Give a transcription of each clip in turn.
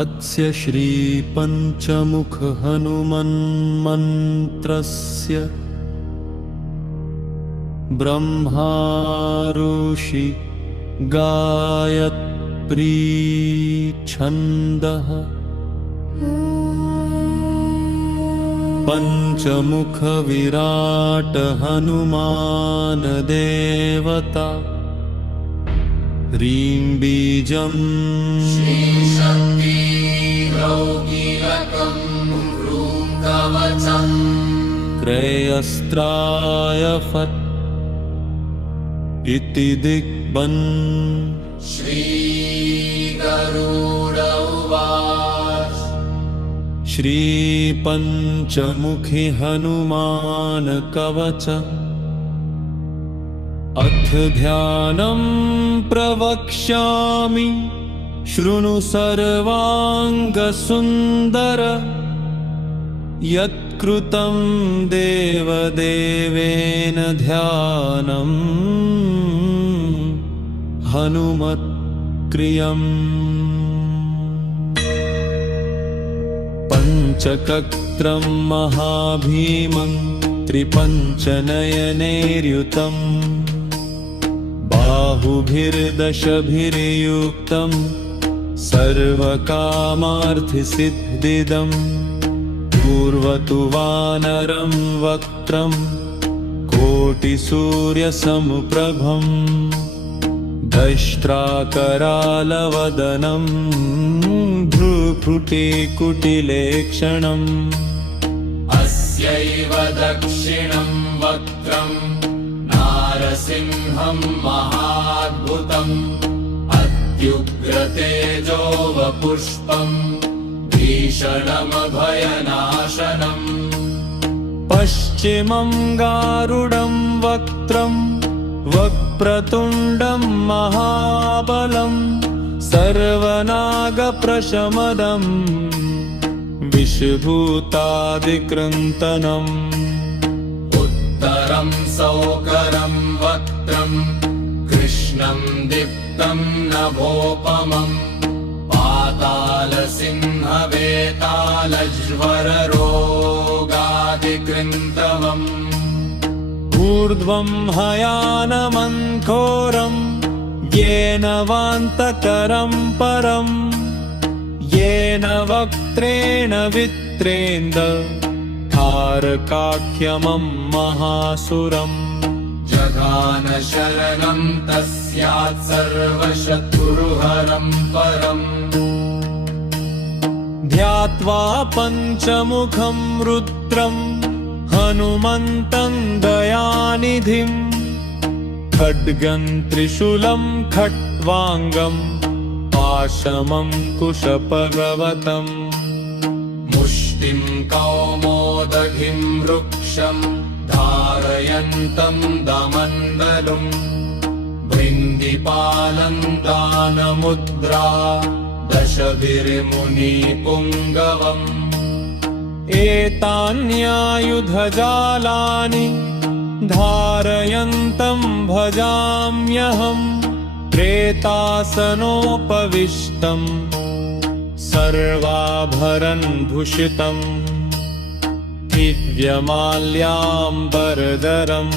अस्य श्रीपञ्चमुख हनुमन्मन्त्रस्य ब्रह्मा ऋषि गायत्री छन्दः पंचमुख विराट हनुमान देवता ह्रीं बीजं श्रीशक्ति रौगिरकं ह्रूं कवचं क्रयस्त्राय फट् इति दिग्बन् श्रीगरुड उवाच श्रीपञ्चमुखी हनुमान कवच अथ ध्यानं प्रवक्ष्यामि शृणु सर्वाङ्गसुन्दर यत्कृतं देवदेवेन ध्यानं हनुमत्क्रियम् पंचकक्रं महाभीमं त्रिपञ्चनयनैर्युतं बाहुभिर्दशभिर्युक्तं सर्वकामार्थिसिद्धिदं पूर्वतु वानरं वक्त्रं कोटिसूर्यसमप्रभं दष्ट्राकरालवदनं भ्रूकुटिलेक्षणम् अस्यैव दक्षिणं वक्त्रं नारसिंहं महाद्भुतम् अत्युग्रतेजो वपुष्पं भीषणमभयनाशनम् पश्चिमं गारुडं वक्त्रं वक्रतुण्डं महाबलं सर्वनागप्रशमदम् विषभूतादिकृन्तनम् उत्तरं सौकरं वक्त्रं कृष्णं दीप्तं नभोपमं पातालसिंहवेतालज्वररोगादिकृन्तवम् ऊर्ध्वं हयानमन्थोरं येन वान्तकरं परं येन वक्त्रेण वित्रेन्द तारकाख्यमं महासुरम् जघान शरणं तस्यात् सर्वशत्रुहरं परम् ध्यात्वा पञ्चमुखं रुद्रं हनुमन्तं दयानिधिं खड्गं त्रिशूलं खट्वाङ्गं पाशमं कुशपर्वतम् मुष्टिं कौमोदघिं वृक्षं धारयन्तं दमण्डलुं भृङ्गिपालं दानमुद्रा दशभिर्मुनिपुङ्गवम् एतान्यायुधजालानि धारयन्तं भजाम्यहं प्रेतासनोपविष्टं सर्वाभरणभूषितं दिव्यमाल्याम्बरधरं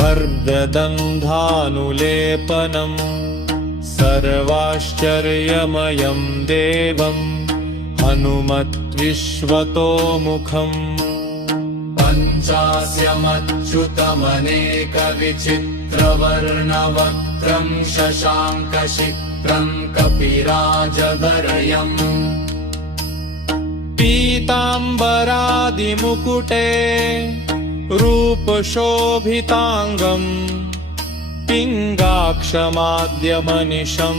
भर्गदं धानुलेपनं सर्वाश्चर्यमयं देवं हनुमद्विश्वतोमुखम् पञ्चास्यमच्युतमनेकविचित्रवर्णवक्त्रं शशाङ्कशिप्रं कपिराजधरयम् पीताम्बरादिमुकुटे रूपशोभिताङ्गं पिङ्गाक्षमाद्यमनिशं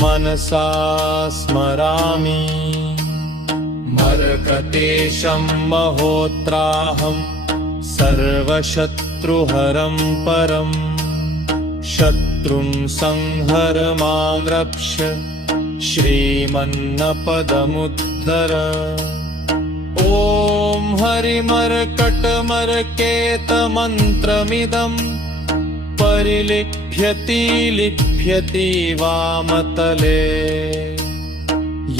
मनसा स्मरामि मर्कटेशं महोत्राहं सर्वशत्रुहरं परं शत्रुं संहर मां रक्ष श्रीमन्नपदमुद्धर ॐ हरिमर्कटमर्केतमन्त्रमिदं परिलिख्यति लिख्यति वामतले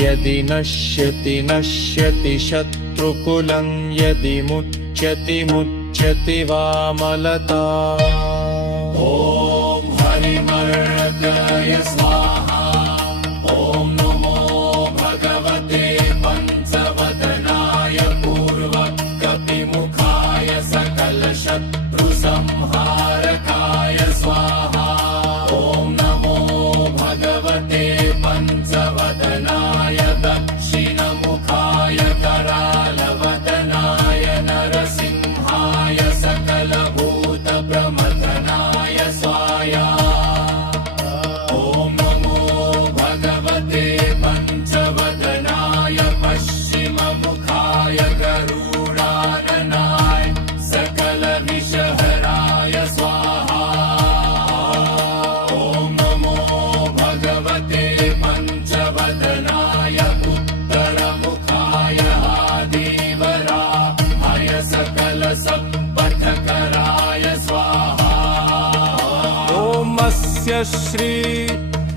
यदि नश्यति नश्यति शत्रुकुलं यदि मुच्यति मुच्यति वामलता ॐ हरिमर्दय स्वाहा ॐ नमो भगवते पञ्चवदनाय पूर्वकपिमुखाय सकलशत्रुसंहारकाय स्वाहा ॐ नमो भगवते पञ्चवदनाय दक्षिणमुखाय करालवदनाय नरसिंहाय सकलभूतप्रमथनाय स्वाया ॐ नमो भगवते पञ्चवदनाय पश्चिममुखाय गरुडाननाय सकलविषहराय स्वाहा ॐ नमो भगवते पञ्चवदनाय उत्तरमुखाय आदिवराहाय सकलसम्पथकराय स्वाहा ॐ अस्य श्री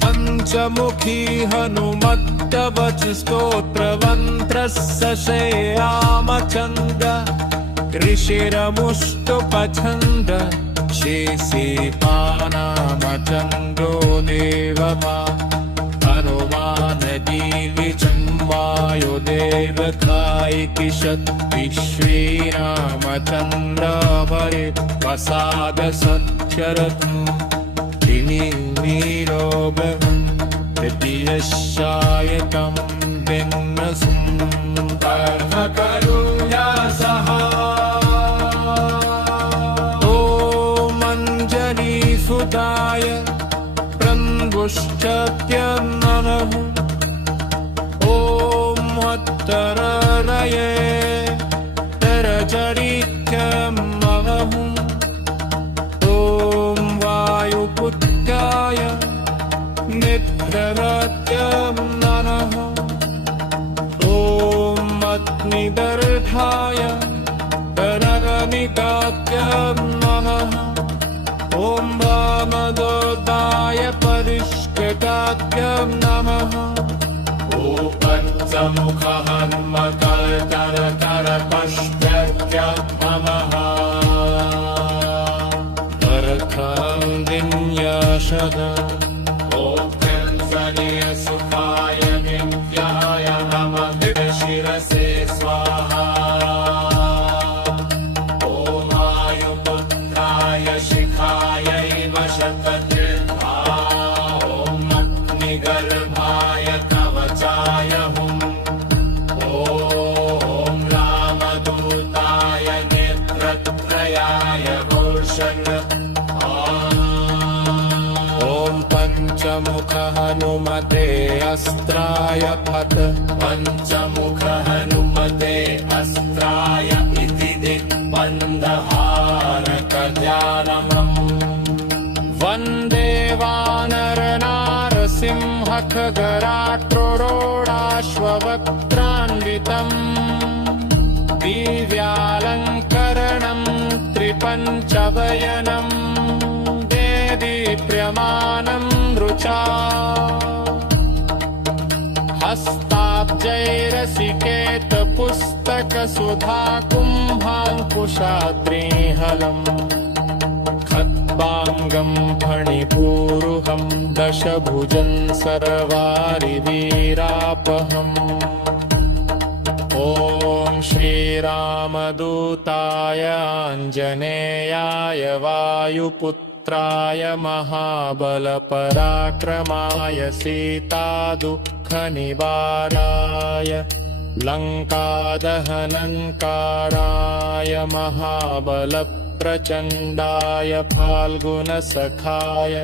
पञ्चमुखी हनुमत्तवच स्तोत्रमन्त्रस्य श्रेयामचन्द्र ऋषिरमुष्टुपछन्द शेषे पानामचन्द्रो देवमा हनुमानदीविचं वायुदेवकायिकिशत् विश्वेरामचन्द्राभरे वसादसत्यरथम् दिनिर्मीरोगहं तृतीयशायकं भिन्नसुं कर्मकरुण्या सह ॐ अञ्जलिसुताय प्रन्वुश्चत्यननः ॐ हत्तररये तरचरित्यमहम् ॐ वायुपुत्राय निद्ररात्यं ननः ॐ अग्निदर्भाय तरगनिकात्यं ननः ॐ वामदोदाय परिष्कृतात्यं नमः ॐ पञ्चमुख हन्मकर्तरकरपश्चात्यमः विन्यासद ॐ सुखाय नित्याय नमः शिरसे स्वाहा ॐ वायुपुत्राय शिखायैव शतदृढा ॐ अग्निगर्भाय कवचाय हुम् ॐ रामदूताय नेत्रत्रयाय भूषण ॐ पञ्चमुख हनुमते अस्त्राय फट पञ्चमुख हनुमते अस्त्राय इति दिक्पन्दहारकल्याणमम् वन्दे वानरनारसिंहखगराट्रोडाश्ववक्त्रान्वितम् दिव्यालङ्करणं त्रिपञ्चवयनं देदीप्यमानं रुचा हस्ताब्जैरसिकेतपुस्तकसुधाकुम्भाङ्कुशाद्रिहलम् खद्वाङ्गं फणिपूरुहं दशभुजं सर्वारिवीरापहम् ॐ श्रीरामदूताय आञ्जनेयाय वायुपुत्राय महाबलपराक्रमाय सीतादुःखनिवाराय लङ्कादहनङ्काराय महाबलप्रचण्डाय फाल्गुनसखाय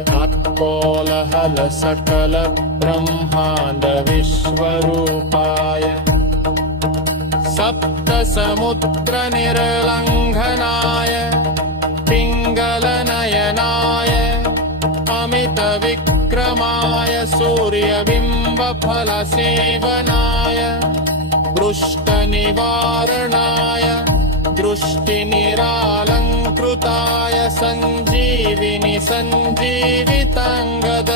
काकोलहलसकलब्रह्माण्डविश्वरूपाय सप्तसमुद्रनिर्लङ्घनाय पिङ्गलनयनाय अमितविक्रमाय सूर्यबिम्बफलसेवनाय वृष्टनिवारणाय दृष्टिनिरालङ्कृताय सञ्जीविनि सञ्जीविताङ्गद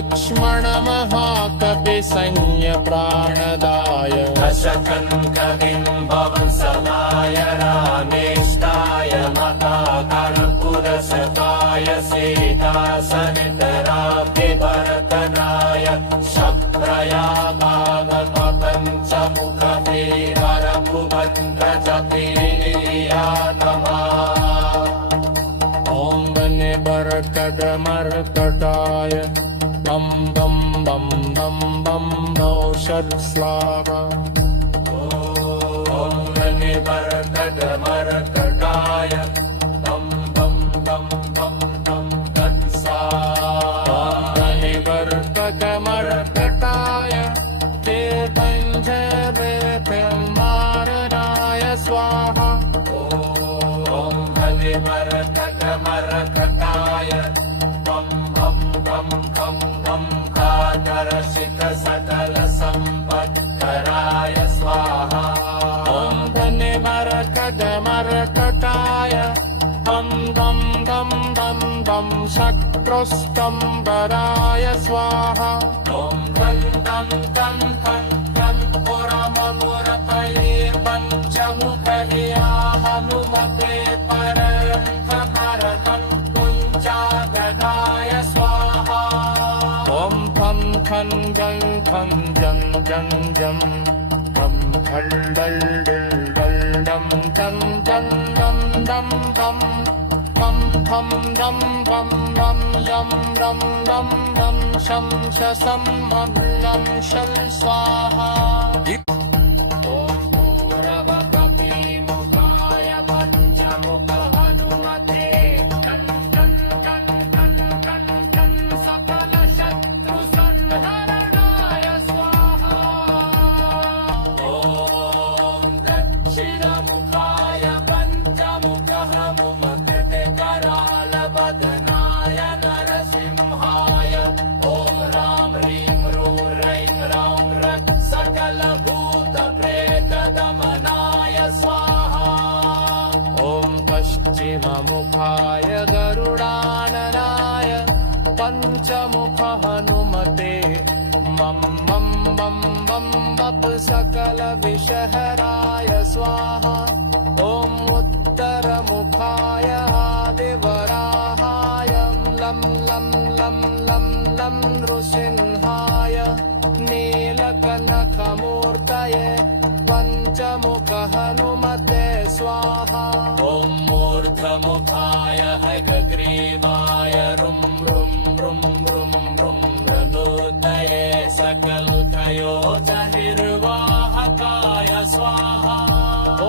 लक्ष्मण महाकपिसैन्य प्राणदाय दशकं कविं भवन् समाय रामेष्टाय मताकर्पुरशताय सीतासनितराभिभरतनाय शप्रयागागपञ्चमुखवीररघुभद्रजतीर्या नमः। ॐ वनेवर्कटमर्कटाय बं बं बं बं बं नौषत्स्वाहा। ॐ वनेवर्कटमर्कटाय बं बं बं बं बं तत्स्वाहा। ॐ वनेवर्कटमर्कटाय ते पञ्चवेतिर्मारणाय स्वाहा। ॐ वनेवर्कटमर्कटाय बं बं बं बं बं काकरसिक सकलसम्पत्कराय स्वाहा। ॐ वनेवर्कटमर्कटाय बं बं बं बं बं शक्रोस्तम्बराय स्वाहा। ॐ तं तं तं तं तं पुरममुरपये पञ्चमुखया हनुमते परन्तमरतं कुञ्चागदाय स्वाहा। ॐ फं खं जं खं जं जं जं फं खं डल् डिल् डल् डं चं चं दं दं दं फं फं दं फं दं यं रं दं दं शं शं मं लं शं स्वाहा। ॐ पूरवकपिमुखाय पञ्चमुख हनुमते तं तं तं तं तं तं सकलशत्रुसंहरणाय स्वाहा। ॐ दक्षिणमुखाय पञ्चमुख हनुमते करालवदनाय नरसिंहाय ॐ रां ह्रीं ह्रूं रैं रौं रक् सकलभूतप्रेतदमनाय स्वाहा। ॐ पश्चिममुखाय गरुडाननाय पञ्चमुख हनुमते मं मं मं बं बप सकलविषहराय स्वाहा। ॐ उत्तरमुखाय आदिवराहाय लं लं लं लं लं नृसिंहाय नीलकनकमूर्तये पञ्चमुख हनुमते स्वाहा। ॐ मूर्धमुखाय हयग्रीवाय रुं रुं रुं रुं रुं रनुतये सकलकयोजनिर्वाहकाय स्वाहा। ॐ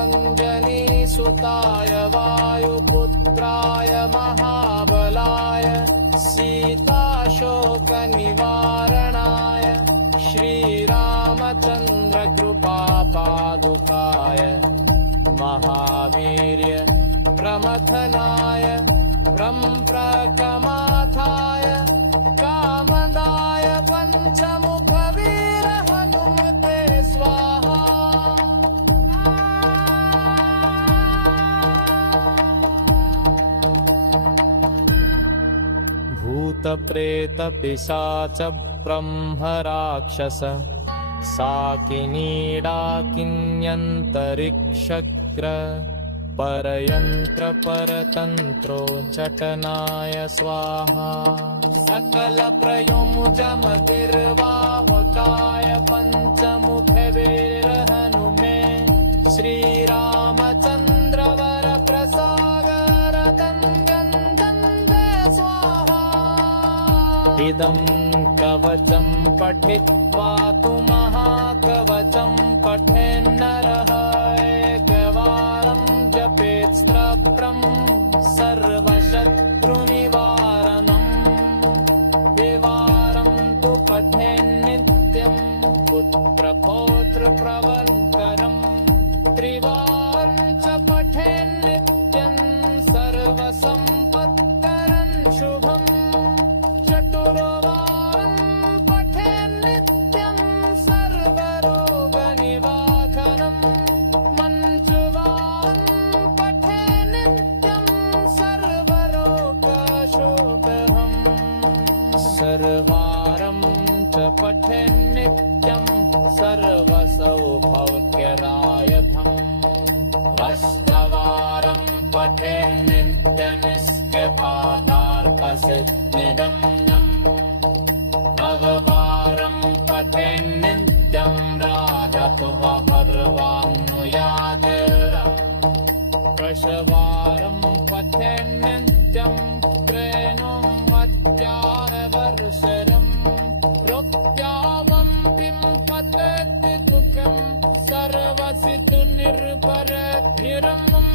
अञ्जनीसुताय वायुपुत्राय महाबलाय सीताशोकनिवारणाय श्रीरामचन्द्रकृपापादुकाय महावीर्य प्रमथनाय प्रकमाथाय कामदाय पञ्चमुखवीर हनुमते स्वाहा। भूतप्रेतपिशाच ब्रह्मराक्षस साकिनीडाकिन्यन्तरिक्षग्र परयन्त्रपरतन्त्रोच्चटनाय स्वाहा। सकलप्रयुञ्जमतिर्वाहुकाय पञ्चमुखवीरहनुमे श्रीरामचन्द्रवरप्रसादरतन्दन्दन्दे स्वाहा। इदं कवचं पठित्वा तु महाकवचं पठेन्नरः एकवारं जपेत् स्तोत्रं सर्वशत्रुनिवारणम्। द्विवारं तु पठेन्नित्यं पुत्रपौत्रप्रवर्तकरम्। त्रिवारं च पठेन्नित्यं सर्वसम्पत्करं शुभम्। चतुर्वारं पठेन्नित्यं सर्वरोगनिवारणम्। सर्वारं च पठेन्नित्यं सर्वसौभाग्यदायकम् अष्टवारं पठेन्नित्यनिष्कपादार्थसिद्धिदं नववारं पठेन्नित्यं राजत्वपर्वानुयादिरम् दशवारं पठेन्नित्यं त्रेणुमध्यायवर्षरम् रुक्त्यावन्तिं पतति सुखं सर्वसितु निर्भरनिरमम्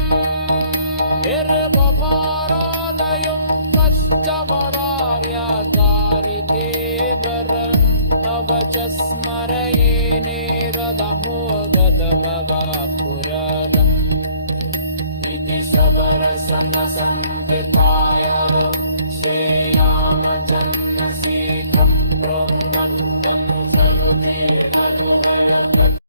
निर्भवारालयं पश्चवरार्यकारिकेवरम् अवच स्मरयेनेरदमोगतभवापुरदम् इति सबरसनसंविथा